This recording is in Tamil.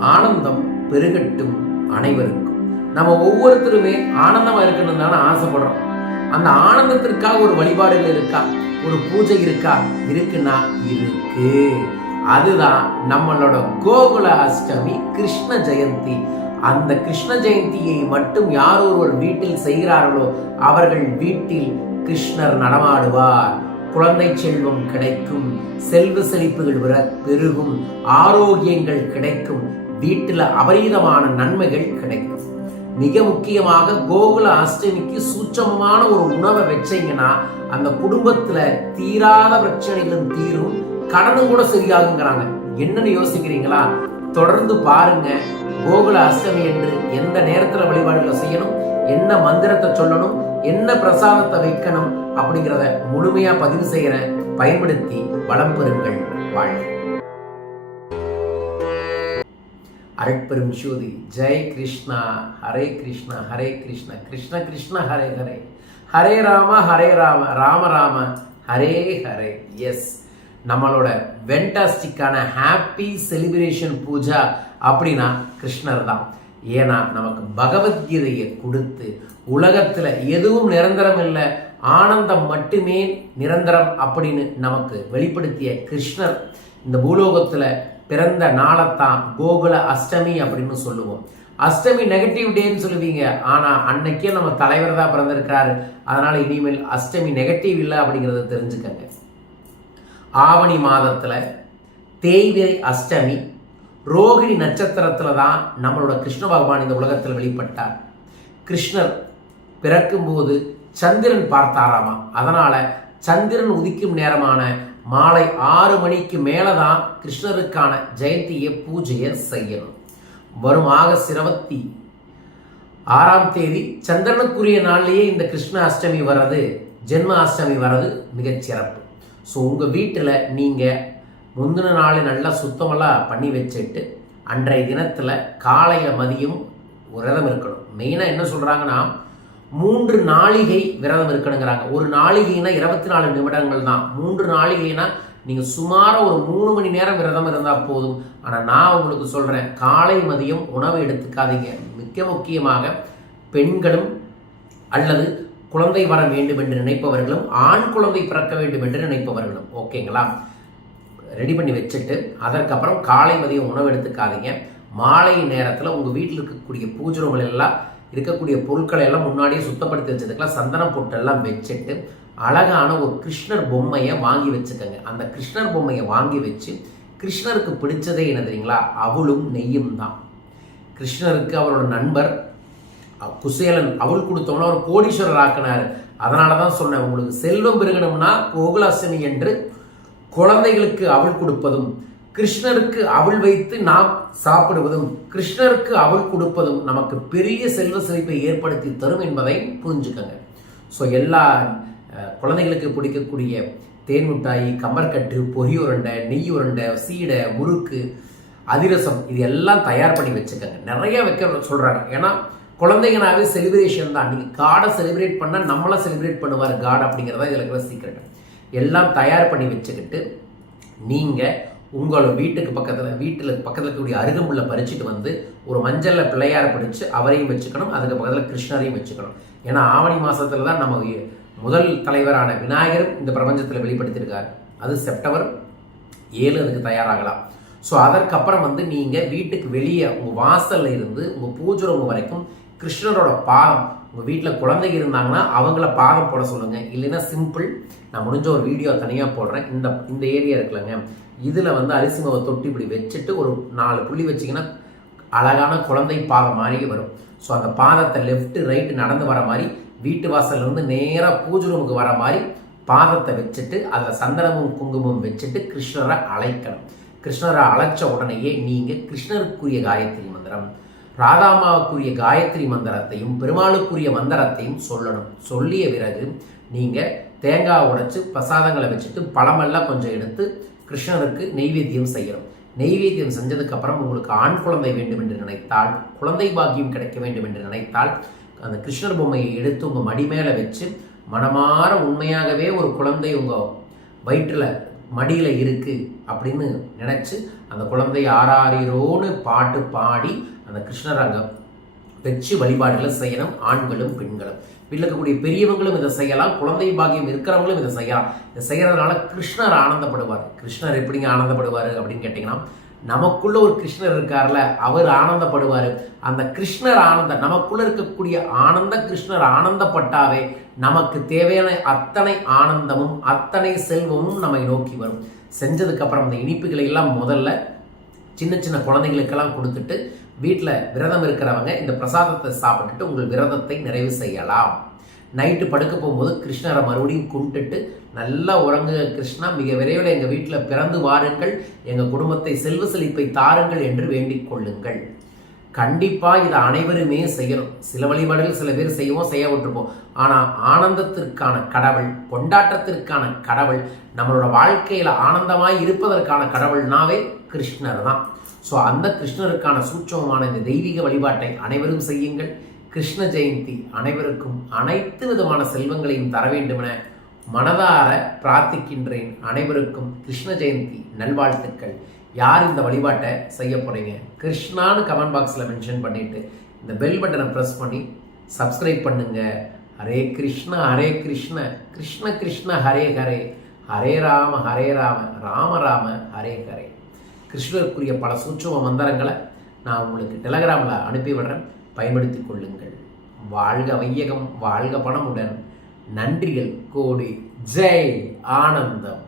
ஆனந்தம் பெருகட்டும் அனைவருக்கும். நம்ம ஒவ்வொருத்தருமே ஆனந்தமா இருக்கணும் தானே ஆசைப்படுறோம். அந்த ஆனந்தத்திற்காக ஒரு வழிபாடுகள் இருக்கா? ஒரு பூஜை இருக்கா? இருக்குன்னா இருக்கு. அதுதான் நம்மளோட கோகுல அஷ்டமி கிருஷ்ண ஜெயந்தி. அந்த கிருஷ்ண ஜெயந்தியை மட்டும் யார் ஒருவர் வீட்டில் செய்கிறார்களோ அவர்கள் வீட்டில் கிருஷ்ணர் நடமாடுவார். குழந்தை செல்வம் கிடைக்கும் செல்வ செழிப்புகள் பெருகும் ஆரோக்கியங்கள் கிடைக்கும் வீட்டில் அபரீதமான நன்மைகள் கிடைக்கும். மிக முக்கியமாக கோகுல அஷ்டமிக்கு சூட்சமமான ஒரு உணவை வச்சீங்கன்னா அந்த குடும்பத்துல தீராத பிரச்சனைகளும் தீரும் கடனும் கூட சரியாகுங்கிறாங்க. என்னன்னு யோசிக்கிறீங்களா? தொடர்ந்து பாருங்க கோகுல அஷ்டமி என்று எந்த நேரத்துல வழிபாடுகளை செய்யணும் என்ன மந்திரத்தை சொல்லணும் என்ன பிரசாதத்தை வைக்கணும் அப்படிங்கிறத முழுமையா பதிவு செய்யற பயன்படுத்தி வளம் பெறுங்கள் வாழ்க்கை. அருட்பெரும் ஜோதி ஜெய் கிருஷ்ணா ஹரே கிருஷ்ணா ஹரே கிருஷ்ணா கிருஷ்ண கிருஷ்ண ஹரே ஹரே. ஹரே ராம ஹரே ராம ராம ராம ஹரே ஹரே. எஸ் நம்மளோட வென்டாஸ்டிக்கான ஹாப்பி செலிப்ரேஷன் பூஜா அப்படின்னா கிருஷ்ணர் தான். ஏன்னா நமக்கு பகவத்கீதையை கொடுத்து உலகத்தில் எதுவும் நிரந்தரம் இல்லை ஆனந்தம் மட்டுமே நிரந்தரம் அப்படின்னு நமக்கு வெளிப்படுத்திய கிருஷ்ணர் இந்த பூலோகத்தில் பிறந்த நாளைத்தான் கோகுல அஷ்டமி அப்படின்னு சொல்லுவோம். அஷ்டமி நெகட்டிவ் டேன்னு சொல்லுவீங்க. ஆனா அன்னைக்கே நம்ம தலைவர் தான் பிறந்திருக்காரு அதனால இனிமேல் அஷ்டமி நெகட்டிவ் இல்லை அப்படிங்கிறத தெரிஞ்சுக்கங்க. ஆவணி மாதத்துல தேய்விரை அஷ்டமி ரோகிணி நட்சத்திரத்துல தான் நம்மளோட கிருஷ்ண பகவான் இந்த உலகத்தில் வெளிப்பட்டார். கிருஷ்ணர் பிறக்கும்போது சந்திரன் பார்த்தாராமா? அதனால சந்திரன் உதிக்கும் நேரமான மாலை ஆறு மணிக்கு மேலே தான் கிருஷ்ணருக்கான ஜெயந்தியை பூஜையை செய்யணும். வரும் ஆகஸ்ட் இருபத்தி ஆறாம் தேதி சந்திரனுக்குரிய நாள்லேயே இந்த கிருஷ்ண அஷ்டமி வர்றது ஜென்ம அஷ்டமி வர்றது மிகச்சிறப்பு ஸோ உங்கள் வீட்டில் நீங்கள் முந்தின நாள் நல்லா சுத்தமெல்லாம் பண்ணி வச்சுட்டு அன்றைய தினத்தில் காலையில் மதியம் விரதம் இருக்கணும். மெயினாக என்ன சொல்கிறாங்கன்னா மூன்று நாளிகை விரதம் இருக்கணுங்கிறாங்க. ஒரு நாளிகைனா இருபத்தி நாலு நிமிடங்கள் தான். மூன்று நாளிகைனா நீங்கள் சுமாராக ஒரு மூணு மணி நேரம் விரதம் இருந்தால் போதும். ஆனால் நான் உங்களுக்கு சொல்கிறேன் காலை மதியம் உணவு எடுத்துக்காதீங்க. மிக முக்கியமாக பெண்களும் அல்லது குழந்தை வர வேண்டும் என்று நினைப்பவர்களும் ஆண் குழந்தை பிறக்க வேண்டும் என்று நினைப்பவர்களும். ஓகேங்களா? ரெடி பண்ணி வச்சுட்டு அதற்கப்புறம் காலை மதியம் உணவு எடுத்துக்காதீங்க. மாலை நேரத்தில் உங்கள் வீட்டில் இருக்கக்கூடிய பூஜை எல்லாம் இருக்கக்கூடிய பொருட்களை எல்லாம் முன்னாடியே சுத்தப்படுத்தி வச்சதுக்கெல்லாம் சந்தனம் பொட்டெல்லாம் வச்சுட்டு அழகான ஒரு கிருஷ்ணர் பொம்மையை வாங்கி வச்சுக்கோங்க அந்த கிருஷ்ணர் பொம்மையை வாங்கி வச்சு கிருஷ்ணருக்கு பிடிச்சதே என்ன தெரியுங்களா? அவளும் நெய்யும் தான். கிருஷ்ணருக்கு அவரோட நண்பர் குசேலன் அவள் கொடுத்தவன அவர் கோடீஸ்வரர் ஆக்கினார். அதனால தான் சொன்னேன் உங்களுக்கு செல்வம் பெருகணும்னா கோகுலாசினி என்று குழந்தைகளுக்கு அவள் கொடுப்பதும் கிருஷ்ணருக்கு அவள் வைத்து நாம் சாப்பிடுவதும் கிருஷ்ணருக்கு அவள் கொடுப்பதும் நமக்கு பெரிய செல்வ செழிப்பை ஏற்படுத்தி தரும் என்பதை புரிஞ்சுக்கங்க. ஸோ எல்லா குழந்தைகளுக்கு பிடிக்கக்கூடிய தேன் மிட்டாய் கம்பர்கட்டு பொரி உருண்டை நெய் உருண்டை சீடை முறுக்கு அதிரசம் இது எல்லாம் தயார் பண்ணி வச்சுக்கோங்க. நிறைய வைக்க சொல்கிறாங்க ஏன்னா குழந்தைங்கனாவே செலிப்ரேஷன் தான். நீங்கள் காடை செலிப்ரேட் பண்ணால் நம்மளாம் செலிப்ரேட் பண்ணுவார் காட் அப்படிங்கிறதா இதில் இருக்கிற சீக்கிரம் எல்லாம் தயார் பண்ணி வச்சுக்கிட்டு நீங்கள் உங்களோட வீட்டுக்கு பக்கத்தில் வீட்டில் பக்கத்தில் இருக்கக்கூடிய அருகம்புள்ள பறிச்சுட்டு வந்து ஒரு மஞ்சளில் பிள்ளையார் பிடிச்சி அவரையும் வச்சுக்கணும் அதுக்கு பக்கத்தில் கிருஷ்ணரையும் வச்சுக்கணும். ஏன்னா ஆவணி மாதத்தில் தான் நம்ம முதல் தலைவரான விநாயகரும் இந்த பிரபஞ்சத்தில் வெளிப்படுத்தியிருக்கார். அது செப்டம்பர் ஏழு அதுக்கு தயாராகலாம். ஸோ அதற்கப்புறம் வந்து நீங்கள் வீட்டுக்கு வெளியே உங்கள் வாசல்ல இருந்து உங்கள் பூஜை ரூம் வரைக்கும் கிருஷ்ணரோட பாதம் உங்கள் வீட்டில் குழந்தைங்க இருந்தாங்கன்னா அவங்கள பாகம் போட சொல்லுங்கள் இல்லைன்னா சிம்பிள் நான் முடிஞ்ச ஒரு வீடியோ தனியாக போடுறேன். இந்த இந்த ஏரியா இருக்குல்லங்க. இதில் வந்து அரிசி மாவை தொட்டி இப்படி வச்சுட்டு ஒரு நாலு புள்ளி வச்சிங்கன்னா அழகான குழந்தை பாதம் மாதிரி வரும். ஸோ அந்த பாதத்தை லெஃப்ட்டு ரைட்டு நடந்து வர மாதிரி வீட்டு வாசல்லேருந்து நேராக பூஜை ரூமுக்கு வர மாதிரி பாதத்தை வச்சுட்டு அதில் சந்தனமும் குங்குமம் வச்சுட்டு கிருஷ்ணரை அழைக்கணும். கிருஷ்ணரை அழைச்ச உடனேயே நீங்கள் கிருஷ்ணருக்குரிய காயத்ரி மந்திரம். ராதாமாவுக்குரிய காயத்ரி மந்திரத்தையும் பெருமாளுக்குரிய மந்திரத்தையும் சொல்லணும். சொல்லிய பிறகு நீங்கள் தேங்காய் உடைச்சி பிரசாதங்களை வச்சுட்டு பழமெல்லாம் கொஞ்சம் எடுத்து கிருஷ்ணருக்கு நெய்வேத்தியம் செய்யணும். நெய்வேத்தியம் செஞ்சதுக்கப்புறம் உங்களுக்கு ஆண் குழந்தை வேண்டும் என்று நினைத்தால் குழந்தை பாக்கியம் கிடைக்க வேண்டும் என்று நினைத்தால் அந்த கிருஷ்ணர் பொம்மையை எடுத்து உங்கள் மடி மேலே வச்சு மனமாற உண்மையாகவே ஒரு குழந்தை உங்கள் வயிற்றில் மடியில் இருக்குது அப்படின்னு நினச்சி அந்த குழந்தை ஆறாரிரோன்னு பாட்டு பாடி அந்த கிருஷ்ணரங்கம் வச்சு வழிபாடுகளை செய்யணும் ஆண்களும் பெண்களும். வீட்டில் இருக்கக்கூடிய பெரியவங்களும் இதை செய்யலாம் குழந்தை பாக்கியம் இருக்கிறவங்களும் இதை செய்யலாம். இதை செய்கிறதுனால கிருஷ்ணர் ஆனந்தப்படுவார். கிருஷ்ணர் எப்படிங்க ஆனந்தப்படுவார் அப்படின்னு கேட்டிங்கன்னா நமக்குள்ள ஒரு கிருஷ்ணர் இருக்கார்ல அவர் ஆனந்தப்படுவார். அந்த கிருஷ்ணர் ஆனந்த நமக்குள்ள இருக்கக்கூடிய ஆனந்த கிருஷ்ணர் ஆனந்தப்பட்டாவே நமக்கு தேவையான அத்தனை ஆனந்தமும் அத்தனை செல்வமும் நம்மை நோக்கி வரும். செஞ்சதுக்கப்புறம் அந்த இனிப்புகளை எல்லாம் முதல்ல சின்ன சின்ன குழந்தைகளுக்கெல்லாம் கொடுத்துட்டு வீட்டில் விரதம் இருக்கிறவங்க இந்த பிரசாதத்தை சாப்பிட்டுட்டு உங்கள் விரதத்தை நிறைவு செய்யலாம். நைட்டு படுக்க போகும்போது கிருஷ்ணரை மறுபடியும் கும்பிட்டுட்டு நல்லா உறங்குங்க கிருஷ்ணா. மிக விரைவில் எங்கள் வீட்டில் பிறந்து வாருங்கள். எங்கள் குடும்பத்தை செல்வ செழிப்பை தாருங்கள் என்று வேண்டிக் கொள்ளுங்கள். கண்டிப்பாக இதை அனைவருமே செய்யணும். சில வழிபாடுகள் சில பேர் செய்வோம் செய்ய விட்டுருப்போம். ஆனால் ஆனந்தத்திற்கான கடவுள் கொண்டாட்டத்திற்கான கடவுள் நம்மளோட வாழ்க்கையில் ஆனந்தமாக இருப்பதற்கான கடவுள்னாவே கிருஷ்ணர் தான். ஸோ அந்த கிருஷ்ணருக்கான சூட்சமமான இந்த தெய்வீக வழிபாட்டை அனைவரும் செய்யுங்கள். கிருஷ்ண ஜெயந்தி அனைவருக்கும் அனைத்து விதமான செல்வங்களையும் தர வேண்டுமென மனதார பிரார்த்திக்கின்றேன். அனைவருக்கும் கிருஷ்ண ஜெயந்தி நல்வாழ்த்துக்கள். யார் இந்த வழிபாட்டை செய்ய போகிறீங்க கிருஷ்ணான்னு கமெண்ட் பாக்ஸில் மென்ஷன் பண்ணிவிட்டு இந்த பெல் பட்டனை ப்ரெஸ் பண்ணி சப்ஸ்கிரைப் பண்ணுங்கள் ஹரே கிருஷ்ண ஹரே கிருஷ்ண கிருஷ்ண கிருஷ்ண ஹரே ஹரே. ஹரே ராம ஹரே ராம ராம ராம ஹரே ஹரே. கிருஷ்ணருக்குரிய பல சூட்சம மந்திரங்களை நான் உங்களுக்கு டெலகிராமில் அனுப்பி விடுறேன் பயன்படுத்தி கொள்ளுங்கள். வாழ்க வையகம் வாழ்க பணமுடன். நன்றிகள். கோடி. ஜெய். ஆனந்தம்.